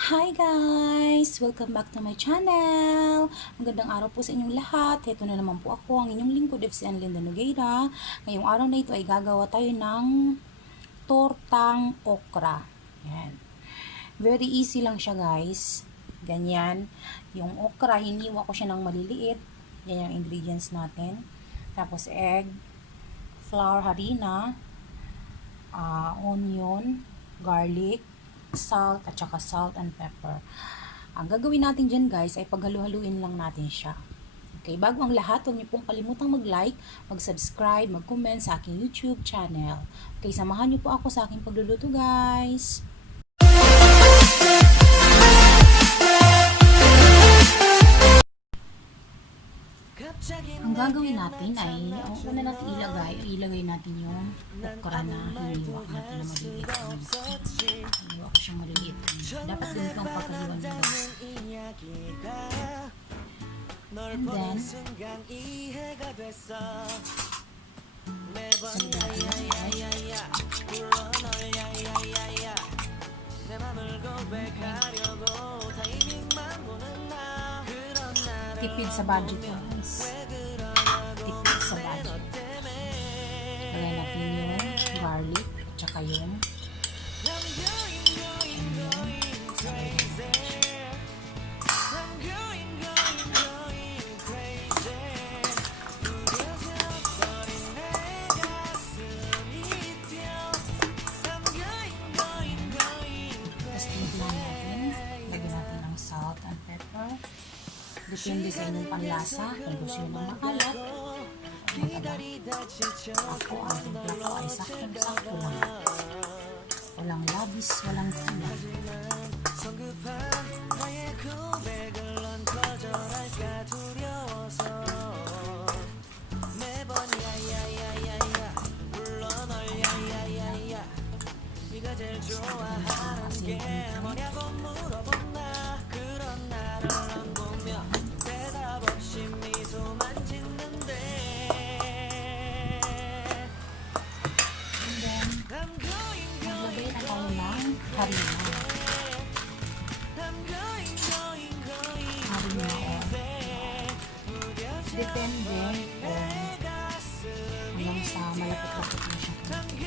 Hi guys! Welcome back to my channel! Magandang araw po sa inyong lahat. Ito na naman po ako, ang inyong lingkod Fc&linda. Ngayong araw na ito ay gagawa tayo ng tortang okra. Yan. Very easy lang siya guys. Ganyan. Yung okra, hiniwa ko siya ng maliliit. Yan yung ingredients natin. Tapos egg, flour, harina, onion, garlic, salt, at saka salt and pepper. Ang gagawin natin dyan guys ay paghalu-haluin lang natin siya. Okay, bago ang lahat, huwag niyo pong kalimutang mag-like, mag-subscribe, mag-comment sa aking YouTube channel. Okay, samahan niyo po ako sa aking pagluluto guys. Ang gagawin natin ay, una natin ilagay natin yung okra na hiniwa natin na maliliit. Hiniwa ko siyang maliliit. Dapat ganito ang pagkaliwan niya guys. And then, sunod natin tipid sa budget po guys. Tipid sa budget. Lagay natin yung garlic at saka yung onion. Tapos timplan natin. Lagyan natin ng salt and pepper. Depende sa inyong panlasa, kung gusto nyo ng maalat, mataba. Ako, ang timpla ko ay saktong-sakto lang. Walang labis, walang kulang. Harina. Depende hanggang sa malapit-lapit na siya. Pwede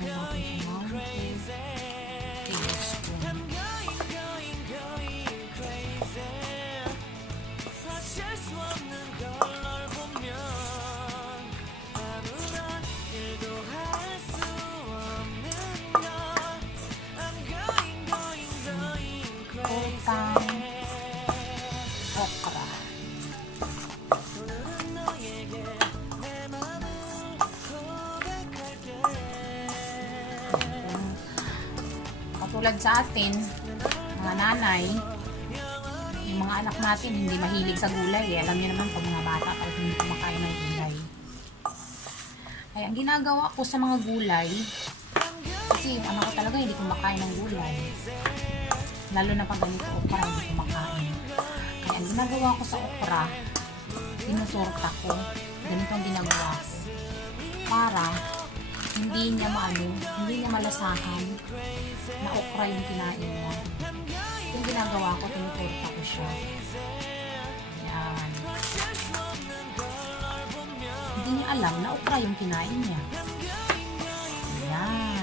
na natin siya ng 2 tablespoon. Tortang okra. Katulad sa atin, mga nanay, yung mga anak natin hindi mahilig sa gulay. Alam niyo naman pag mga bata kahit hindi kumakain ng gulay. Ay, ang ginagawa ko sa mga gulay, kasi yung anak ko talaga hindi kumakain ng gulay. Lalo na pag ganito okra, hindi kumakain. Kaya ang ginagawa ko sa okra, tinutorta ko. Ganito ang ginagawa ko. Para hindi niya hindi niya malasahan na okra yung kinain niya. Yung ginagawa ko, tinutorta ko siya. Yan. Hindi niya alam na okra yung kinain niya. Yan.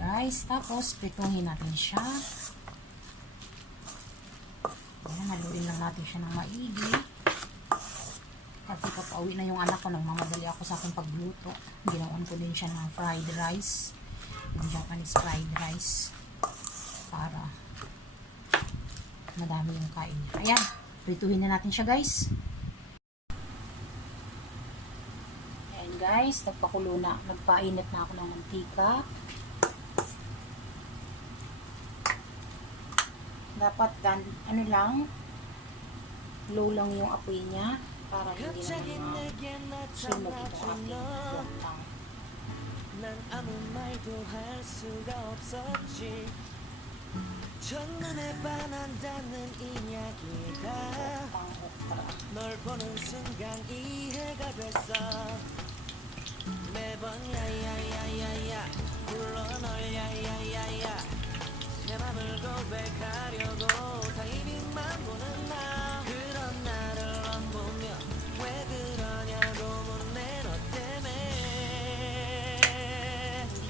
Guys, tapos prituhin natin siya. Ayan, haluin lang natin siya ng maigi. Kasi papauwi na yung anak ko, nagmamadali ako sa aking pagluto. Ginawan ko din siya ng fried rice, yung Japanese fried rice, para madami yung kain niya. Ayan, prituhin na natin siya guys. Ayan guys, nagpainit na ako ng mantika. Dapat low lang yung apoy niya para hindi na sunog ito ating tortang. 첫눈에 반한다는 이야기가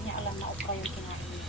niya alam na okra yung kinain niya.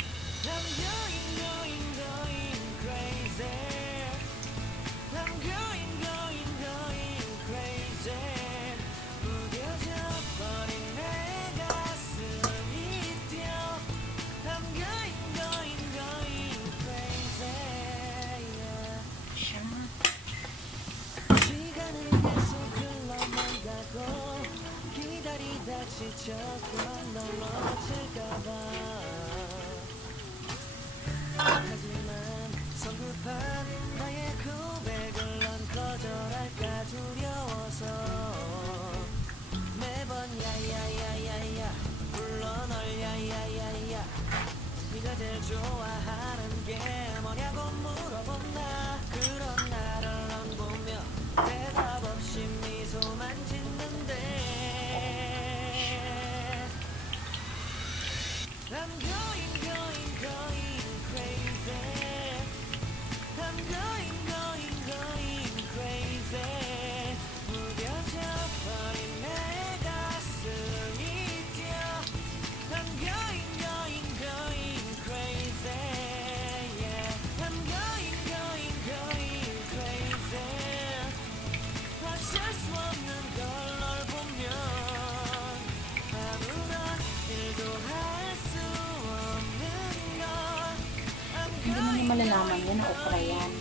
Hindi mo niya malalaman yan na okra yan.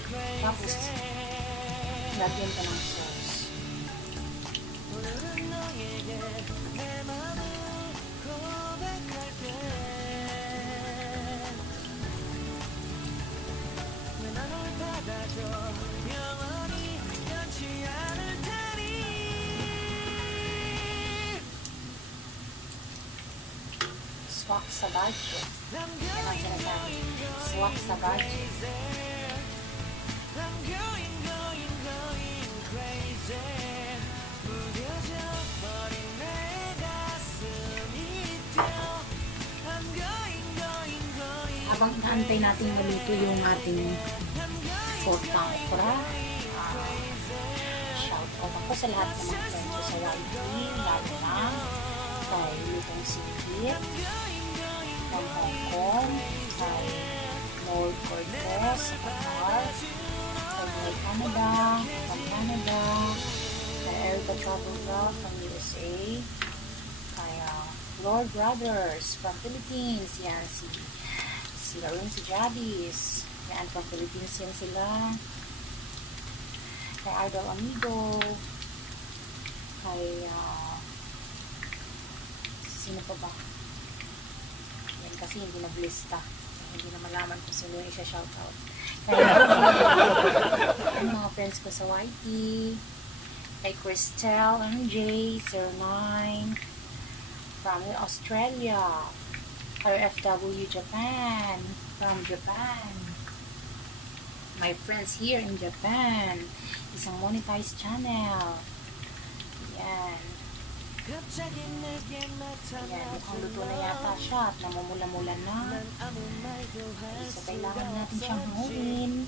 Tapos, lagyan ka ng sauce. Swak sa budget. Yan ang sinasabi. Swak sa budget. Habang inaantay natin maluto yung ating tortang okra, shout out ako sa lahat ng mga friends ko sa YT, lalo na kay Lutong Sikit, from Hong Kong, kay Lord Cortez, sa Qatar, kay Canada, kay Erica Travel Vlog from USA, kay Lord Brothers from Philippines, yan sila rin si Jabis, yan from Philippines yan sila, kay Idol Amigo, kay sino pa ba? Yan kasi hindi na-blista. Hindi na malaman kung sino yung isa shoutout. Kaya ang mga friends ko sa YT, kay Christelle MJ09 from Australia, kay FW Japan from Japan, my friends here in Japan, isang monetized channel. Yan. Ayan, mukhang luto na yata siya at namumula-mula na. So, kailangan natin siyang hanguin.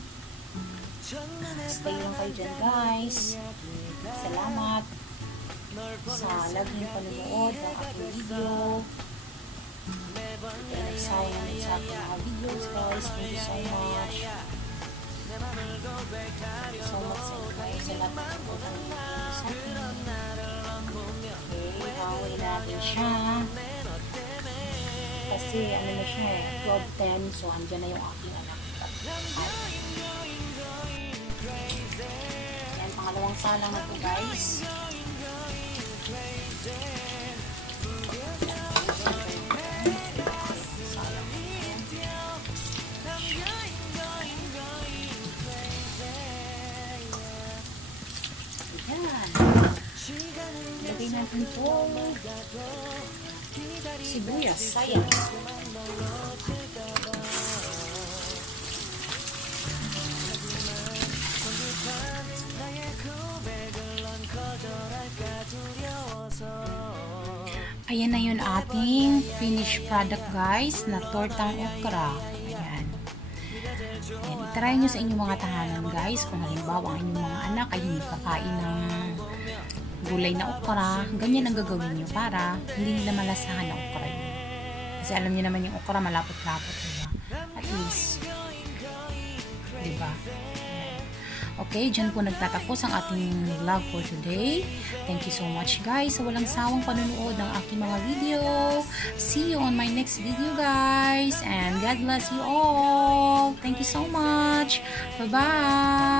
Stay lang kayo dyan, guys. Salamat sa laging panunood ng aking video. Nagsayang sa aking mga videos, guys. Thank you so much. So much sa lahat ng mga videos sa akin. Hawin natin siya kasi ano na siya Club 10, so andyan na yung aking anak. Yan, pangalawang salang na po, guys. Lagay natin ito sibuyas, sayang. Ayan na yun ating finished product guys na tortang okra. Ayan. Ayan, itry nyo sa inyong mga tahanan guys. Kung halimbawa ang inyong mga anak ay hindi kakain ng gulay na okra, ganyan ang gagawin nyo para hindi nila malasahan ng okra yun. Kasi alam nyo naman yung okra malapot-lapot, diba? At least, diba? Okay, dyan po nagtatapos ang ating vlog for today. Thank you so much guys sa walang sawang panunood ng aking mga video. See you on my next video guys. And God bless you all. Thank you so much. Bye-bye.